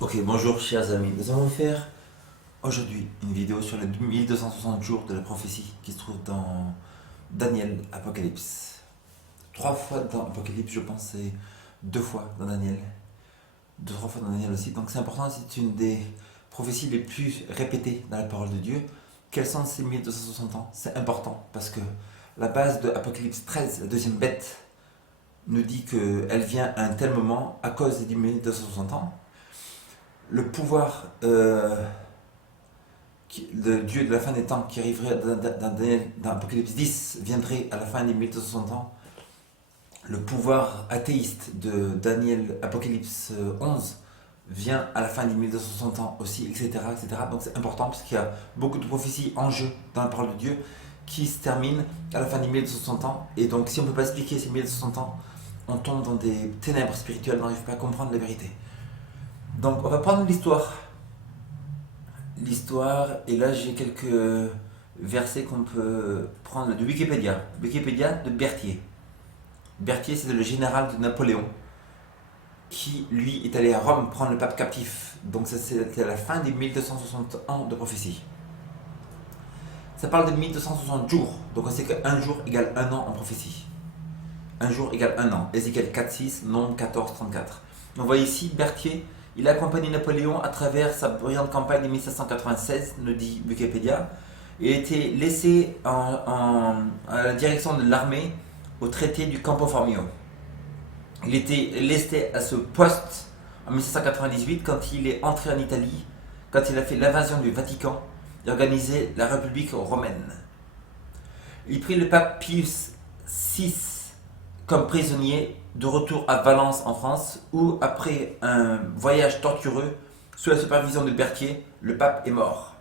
Ok, bonjour chers amis. Nous allons faire aujourd'hui une vidéo sur les 1260 jours de la prophétie qui se trouve dans Daniel Apocalypse. Trois fois dans Apocalypse, je pense, et deux fois dans Daniel. Deux, trois fois dans Daniel aussi. Donc c'est important, c'est une des prophéties les plus répétées dans la parole de Dieu. Quels sont ces 1260 ans? C'est important parce que la base de Apocalypse 13, la deuxième bête, nous dit qu'elle vient à un tel moment à cause des 1260 ans. Le pouvoir le Dieu de la fin des temps qui arriverait dans Apocalypse 10 viendrait à la fin des 1260 ans. Le pouvoir athéiste de Daniel Apocalypse 11 vient à la fin des 1260 ans aussi, etc. etc. Donc c'est important parce qu'il y a beaucoup de prophéties en jeu dans la parole de Dieu qui se terminent à la fin des 1260 ans. Et donc si on ne peut pas expliquer ces 1260 ans, on tombe dans des ténèbres spirituelles, on n'arrive pas à comprendre la vérité. Donc on va prendre l'histoire, et là j'ai quelques versets qu'on peut prendre de Wikipédia. Wikipédia de Berthier. Berthier, c'est le général de Napoléon qui, lui, est allé à Rome prendre le pape captif. Donc ça, c'était à la fin des 1260 ans de prophétie. Ça parle de 1260 jours. Donc on sait qu'un jour égale un an en prophétie. Un jour égale un an. Ézéchiel 4,6, Nombre 14,34. On voit ici Berthier, il a accompagné Napoléon à travers sa brillante campagne de 1796, nous dit Wikipédia. Il a été laissé à la direction de l'armée au traité du Campo Formio. Il était laissé à ce poste en 1798 quand il est entré en Italie, quand il a fait l'invasion du Vatican et organisé la République romaine. Il prit le pape Pius VI comme prisonnier de retour à Valence en France, où après un voyage tortureux, sous la supervision de Berthier, le pape est mort,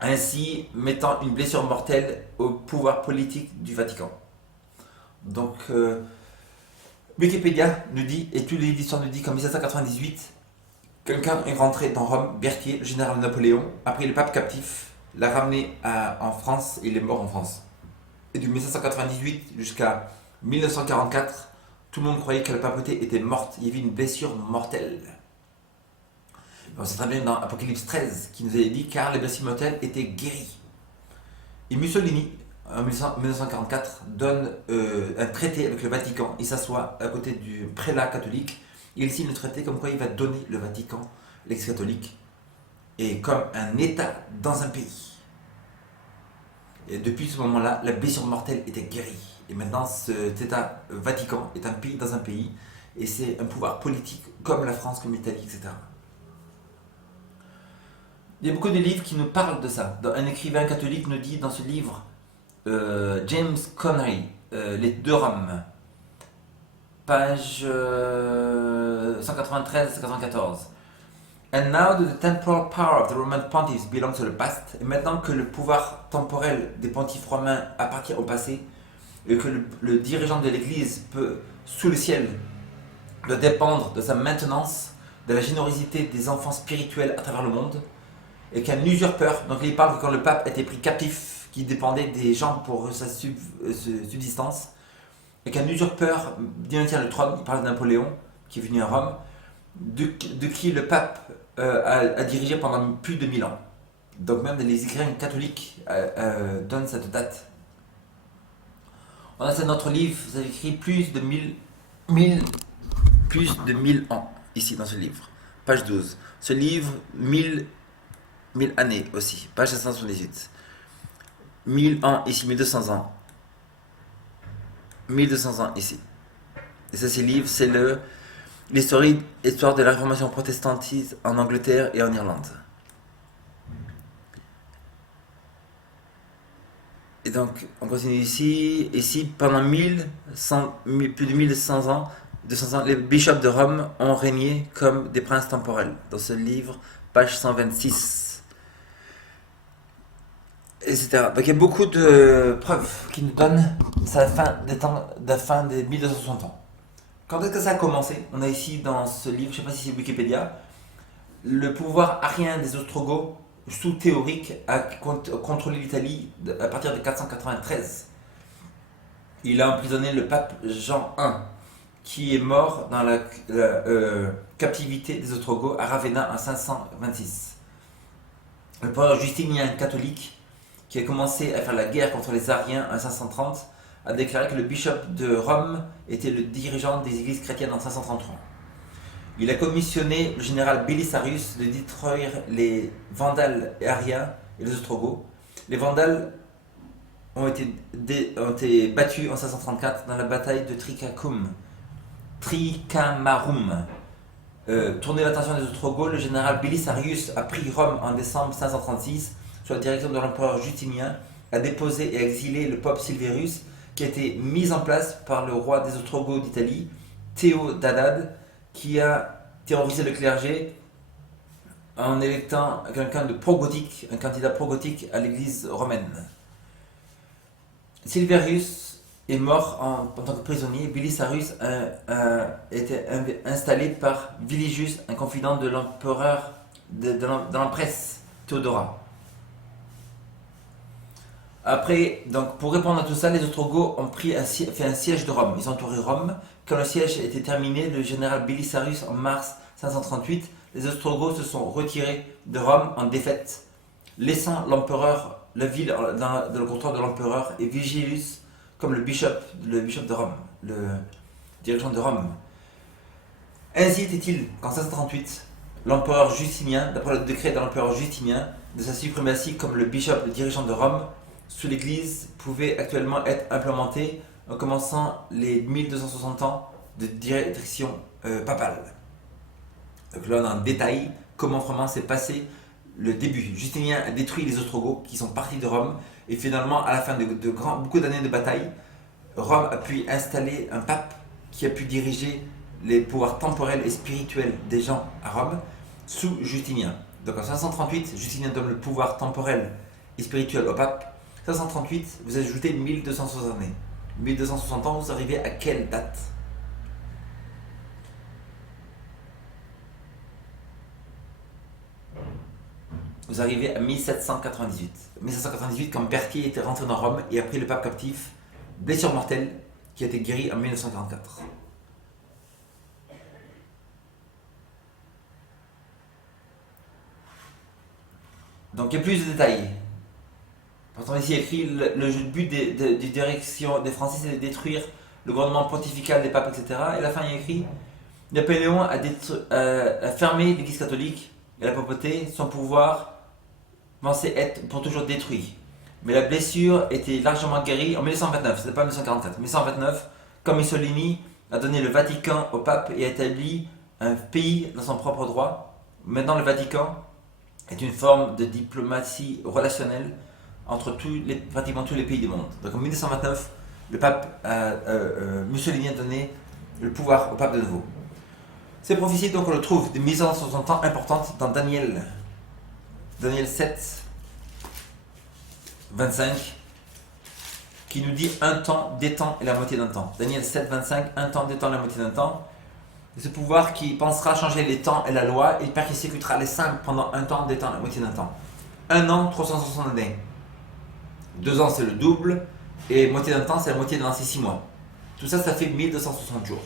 ainsi mettant une blessure mortelle au pouvoir politique du Vatican. Donc Wikipédia nous dit, et tous les éditions nous disent qu'en 1798, quelqu'un est rentré dans Rome, Berthier, le général de Napoléon, a pris le pape captif, l'a ramené en France et il est mort en France. Et de 1798 jusqu'à 1944, tout le monde croyait que la papauté était morte, il y avait une blessure mortelle. On sait très bien dans Apocalypse 13 qui nous avait dit car les blessures mortelles étaient guéries. Et Mussolini, en 1944, donne un traité avec le Vatican. Il s'assoit à côté du prélat catholique. Il signe le traité comme quoi il va donner le Vatican, l'ex-catholique, et comme un État dans un pays. Et depuis ce moment-là, la blessure mortelle était guérie. Et maintenant, cet État Vatican est un pays dans un pays. Et c'est un pouvoir politique comme la France, comme l'Italie, etc. Il y a beaucoup de livres qui nous parlent de ça. Un écrivain catholique nous dit dans ce livre, James Connery, Les deux Roms, page 193-194. And now the temporal power of the Roman pontiffs belongs to the past. Et maintenant que le pouvoir temporel des pontifes romains appartient au passé, et que le dirigeant de l'Église peut, sous le ciel, doit dépendre de sa maintenance, de la générosité des enfants spirituels à travers le monde, et qu'un usurpeur, donc il parle que quand le pape était pris captif, qui dépendait des gens pour sa subsistance, et qu'un usurpeur détient le trône, il parle de Napoléon, qui est venu à Rome, de qui le pape a dirigé pendant plus de 1000 ans. Donc même les écrivains catholiques donnent cette date. On a notre livre, vous avez écrit plus de 1000 ans, ici dans ce livre. Page 12. Ce livre, 1000 années aussi, page 578. 1000 ans ici, 1200 ans. 1200 ans ici. Et ça, ce livre, c'est l'histoire de la Réformation protestantiste en Angleterre et en Irlande. Et donc, on continue ici. Ici, pendant plus de 1100 ans, 200 ans, les bishops de Rome ont régné comme des princes temporels. Dans ce livre, page 126. Etc. Donc il y a beaucoup de preuves qui nous donnent la fin des temps, la fin des 1260 ans. Quand est-ce que ça a commencé? On a ici dans ce livre, je ne sais pas si c'est Wikipédia, le pouvoir arien des Ostrogoths, sous théorique, a contrôlé l'Italie à partir de 493. Il a emprisonné le pape Jean I qui est mort dans la captivité des Ostrogoths à Ravenna en 526. L'empereur Justinien catholique, qui a commencé à faire la guerre contre les Ariens en 530, a déclaré que le bishop de Rome était le dirigeant des églises chrétiennes en 533. Il a commissionné le général Belisarius de détruire les Vandales et Ariens et les Ostrogoths. Les Vandales ont été battus en 534 dans la bataille de Tricamarum. Tourné l'attention des Ostrogoths, le général Belisarius a pris Rome en décembre 536 sous la direction de l'empereur Justinien, a déposé et exilé le pope Silvérus, qui a été mis en place par le roi des Ostrogoths d'Italie, Théodadad, qui a terrorisé le clergé en électant quelqu'un de pro-gothique, un candidat pro-gothique à l'église romaine. Silverius est mort en tant que prisonnier. Belisarius a été installé par Viligius, un confident de l'empereur, de l'empresse Théodora. Après, donc, pour répondre à tout ça, les Ostrogoths ont fait un siège de Rome. Ils ont entouré Rome. Quand le siège était terminé, le général Belisarius, en mars 538, les Ostrogoths se sont retirés de Rome en défaite, laissant l'empereur, la ville dans le contrôle de l'empereur et Vigilius comme le bishop de Rome, le dirigeant de Rome. Ainsi était-il qu'en 538, l'empereur Justinien, d'après le décret de l'empereur Justinien, de sa suprématie comme le bishop, le dirigeant de Rome, sous l'Église pouvait actuellement être implémenté en commençant les 1260 ans de direction papale. Donc là on a en détail comment vraiment s'est passé le début. Justinien a détruit les Ostrogoths qui sont partis de Rome et finalement à la fin de beaucoup d'années de bataille, Rome a pu installer un pape qui a pu diriger les pouvoirs temporels et spirituels des gens à Rome sous Justinien. Donc en 538, Justinien donne le pouvoir temporel et spirituel au pape. 538, vous ajoutez 1260 années. 1260 ans, vous arrivez à quelle date? Vous arrivez à 1798. 1798, quand Berthier était rentré dans Rome et a pris le pape captif, blessure mortelle, qui a été guérie en 1944. Donc il y a plus de détails. Pourtant ici écrit le but des directions des Français, c'est de détruire le gouvernement pontifical des papes, etc. Et à la fin il y a écrit Napoléon a fermé l'Église catholique et la papauté, son pouvoir pensait être pour toujours détruit. Mais la blessure était largement guérie en 1929, c'était pas 1944. 1929, quand Mussolini a donné le Vatican au pape et a établi un pays dans son propre droit. Maintenant le Vatican est une forme de diplomatie relationnelle entre pratiquement tous les pays du monde. Donc en 1929, le pape Mussolini a donné le pouvoir au pape de nouveau. Ces prophéties, donc, on le trouve des 1160 ans importantes dans Daniel 7, 25, qui nous dit un temps, des temps et la moitié d'un temps. Daniel 7, 25, un temps, des temps et la moitié d'un temps. Et ce pouvoir qui pensera changer les temps et la loi, il persécutera les saints pendant un temps, des temps et la moitié d'un temps. Un an, 360 années. 2 ans, c'est le double. Et moitié d'un temps, c'est la moitié d'un an, c'est 6 mois. Tout ça, ça fait 1260 jours.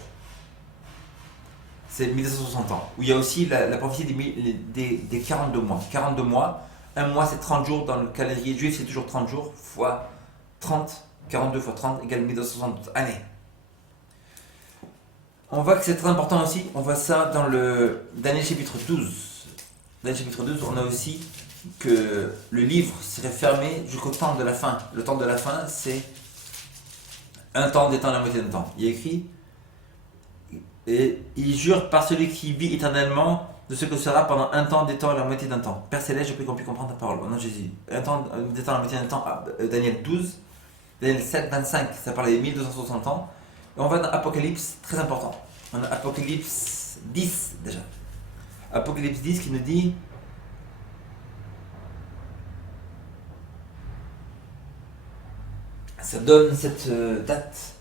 C'est 1260 ans. Où il y a aussi la prophétie des 42 mois. 42 mois, un mois c'est 30 jours, dans le calendrier juif c'est toujours 30 jours, fois 30, 42 fois 30 égale 1260 années. On voit que c'est très important aussi, on voit ça dans le Daniel chapitre 12. Daniel chapitre 12, on a aussi que le livre serait fermé jusqu'au temps de la fin. Le temps de la fin, c'est un temps, des temps, la moitié d'un temps. Il est écrit et il jure par celui qui vit éternellement de ce que sera pendant un temps, des temps et la moitié d'un temps. Père Céleste, je prie qu'on puisse comprendre ta parole. Au nom de Jésus. Un temps, des temps, la moitié d'un temps. Daniel 12. Daniel 7, 25, ça parle des 1260 ans. Et on va dans Apocalypse, très important. On a Apocalypse 10 déjà. Apocalypse 10 qui nous dit ça donne cette date.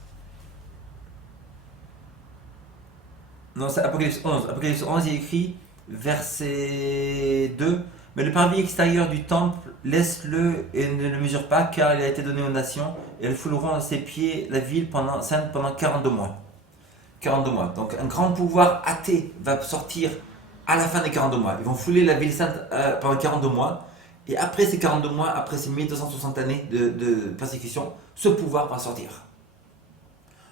Non, c'est Apocalypse 11. Apocalypse 11, il est écrit, verset 2. Mais le parvis extérieur du temple, laisse-le et ne le mesure pas, car il a été donné aux nations, et elles fouleront à ses pieds la ville sainte pendant 42 mois. 42 mois. Donc un grand pouvoir athée va sortir à la fin des 42 mois. Ils vont fouler la ville sainte pendant 42 mois. Et après ces 42 mois, après ces 1260 années de persécution, ce pouvoir va sortir.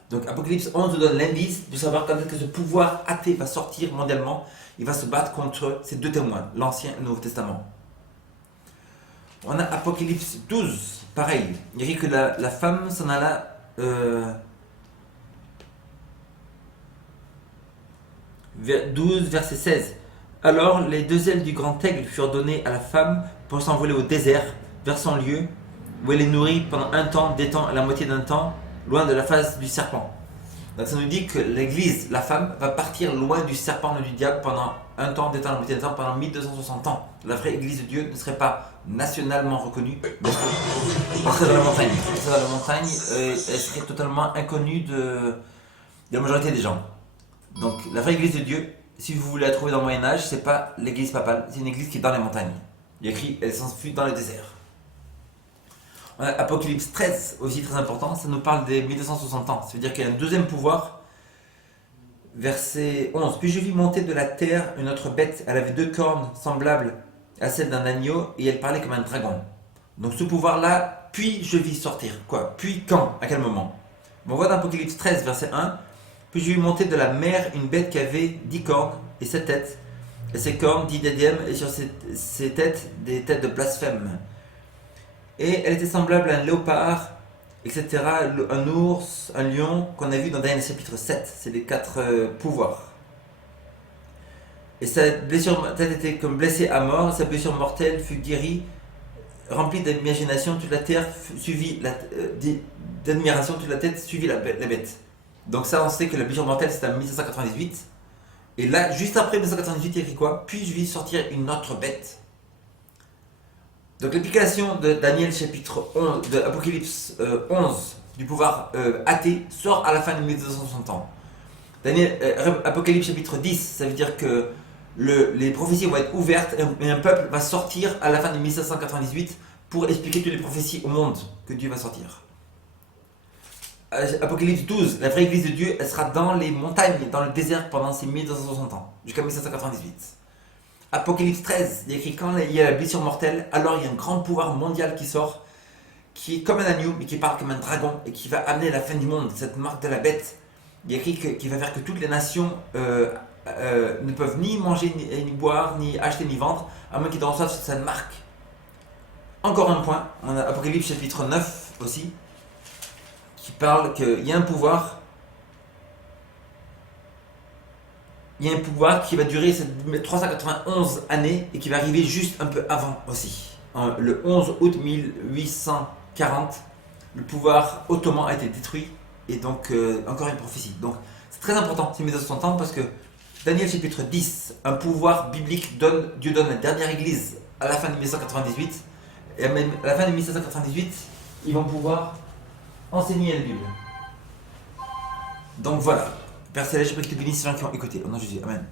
Donc Apocalypse 11 nous donne l'indice de savoir quand est-ce que ce pouvoir athée va sortir mondialement. Il va se battre contre ces deux témoins, l'Ancien et le Nouveau Testament. On a Apocalypse 12, pareil. Il dit que la femme s'en alla 12, verset 16. Alors les deux ailes du grand aigle furent données à la femme pour s'envoler au désert, vers son lieu, où elle est nourrie pendant un temps, des temps, la moitié d'un temps, loin de la face du serpent. Donc ça nous dit que l'Église, la femme, va partir loin du serpent et du diable pendant un temps, des temps, la moitié d'un temps, pendant 1260 ans. La vraie Église de Dieu ne serait pas nationalement reconnue, mais elle serait dans la montagne. Elle serait dans la montagne, elle serait totalement inconnue de la majorité des gens. Donc la vraie Église de Dieu, si vous voulez la trouver dans le Moyen-Âge, c'est pas l'Église papale, c'est une Église qui est dans les montagnes. Il y a écrit, elle s'enfuit dans le désert. On a Apocalypse 13, aussi très important, ça nous parle des 1260 ans. Ça veut dire qu'il y a un deuxième pouvoir. Verset 11. Puis je vis monter de la terre une autre bête. Elle avait deux cornes semblables à celles d'un agneau et elle parlait comme un dragon. Donc ce pouvoir-là, puis je vis sortir. Quoi? Puis quand? À quel moment? On voit dans Apocalypse 13, verset 1. Puis je vis monter de la mer une bête qui avait 10 cornes et 7 têtes. Et ces cornes, 10 diadèmes, et sur ces têtes, des têtes de blasphème. Et elle était semblable à un léopard, etc., un ours, un lion, qu'on a vu dans Daniel chapitre 7. C'est les 4 pouvoirs. Et sa blessure tête était comme blessée à mort, sa blessure mortelle fut guérie, remplie d'imagination, toute la terre suivit d'admiration, toute la tête suivit la bête. Donc ça, on sait que la blessure mortelle, c'est en 1798. Et là, juste après 1998, il y a écrit quoi? Puis je vis sortir une autre bête. Donc l'application de Daniel chapitre 11, de Apocalypse 11, du pouvoir athée, sort à la fin de 1260 ans. Apocalypse chapitre 10, ça veut dire que les prophéties vont être ouvertes et un peuple va sortir à la fin de 1798 pour expliquer toutes les prophéties au monde que Dieu va sortir. Apocalypse 12, la vraie église de Dieu, elle sera dans les montagnes, dans le désert pendant ces 1260 ans, jusqu'à 1798. Apocalypse 13, il y a écrit quand il y a la blessure mortelle, alors il y a un grand pouvoir mondial qui sort, qui est comme un agneau, mais qui parle comme un dragon, et qui va amener la fin du monde, cette marque de la bête. Il y a écrit qu'il va faire que toutes les nations ne peuvent ni manger, ni boire, ni acheter, ni vendre, à moins qu'ils reçoivent cette marque. Encore un point, on a Apocalypse chapitre 9 aussi, qui parle qu'il y a un pouvoir. Il y a un pouvoir qui va durer 391 années et qui va arriver juste un peu avant aussi. Le 11 août 1840, le pouvoir ottoman a été détruit et donc encore une prophétie. Donc c'est très important ces 1260 ans parce que Daniel chapitre 10, un pouvoir biblique Dieu donne la dernière église à la fin de 1998 et même à la fin de 1798, ils vont pouvoir enseigner la Bible. Donc voilà. Père Céleste, je prie que tu bénisses les gens qui ont écouté. Au nom de Jésus. Amen.